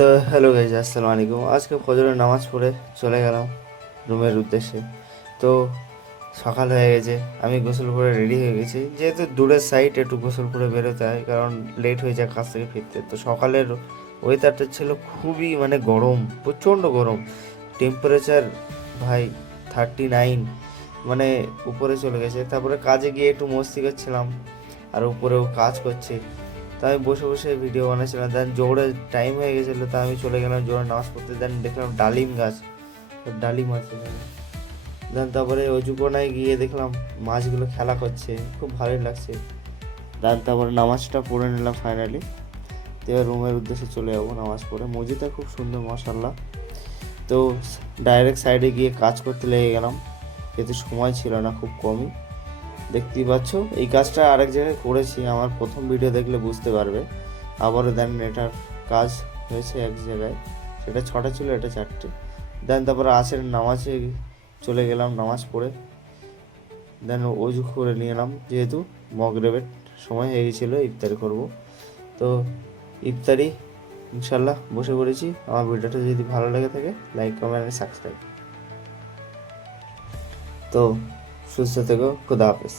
তো hello guys, আসসালামু আলাইকুম। আজকে ফজরের নামাজ পড়ে চলে গেলাম রুমের উদ্দেশ্যে। তো সকাল হয়ে গেছে, আমি গোসল করে রেডি হয়ে গেছি। যেহেতু দূরের সাইড, একটু গোসল করে বেরোতে হয়, কারণ লেট হয়ে যায় কাজ থেকে ফিরতে। তো সকালের ওয়েদারটা ছিল খুবই গরম, প্রচণ্ড গরম। টেম্পারেচার ভাই 39, মানে উপরে চলে গেছে। তারপরে কাজে গিয়ে একটু মস্তি করছিলাম, আর উপরেও কাজ করছে। তাই আমি বসে বসে ভিডিও বানাচ্ছিলাম। দেন জোরে টাইম হয়ে গেছিলো, তা আমি চলে গেলাম জোরে নামাজ পড়তে। দেন দেখলাম ডালিম গাছ, তো ডালিম আছে এখানে। দেন তারপরে অজু কোনায় গিয়ে দেখলাম মাছগুলো খেলা করছে, খুব ভালোই লাগছে। দেন তারপরে নামাজটা পড়ে নিলাম ফাইনালি। তো এবার রুমের উদ্দেশ্যে চলে যাবো নামাজ পড়ে। মসজিদটা খুব সুন্দর মাশাআল্লাহ। তো ডাইরেক্ট সাইডে গিয়ে কাজ করতে লেগে গেলাম, যেহেতু সময় ছিল না, খুব কমই। দেখতেই পাচ্ছ এই কাজটা আরেক জায়গায় করেছি, আমার প্রথম ভিডিও দেখলে বুঝতে পারবে। আবারও দেন এটার কাজ হয়েছে এক জায়গায়, সেটা 6টা ছিল, এটা 4টে। দেন তারপরে আসের নামাজে চলে গেলাম নামাজ পড়ে। দেন অজু করে নিয়ে এলাম, যেহেতু মগরিবের সময় হয়ে গেছিলো, ইফতারি করব। তো ইফতারি ইনশাল্লাহ বসে পড়েছি। আমার ভিডিওটা যদি ভালো লেগে থাকে, লাইক, কমেন্ট আর সাবস্ক্রাইব। তো সুস্থ থেকো, খুদা হাফেজ।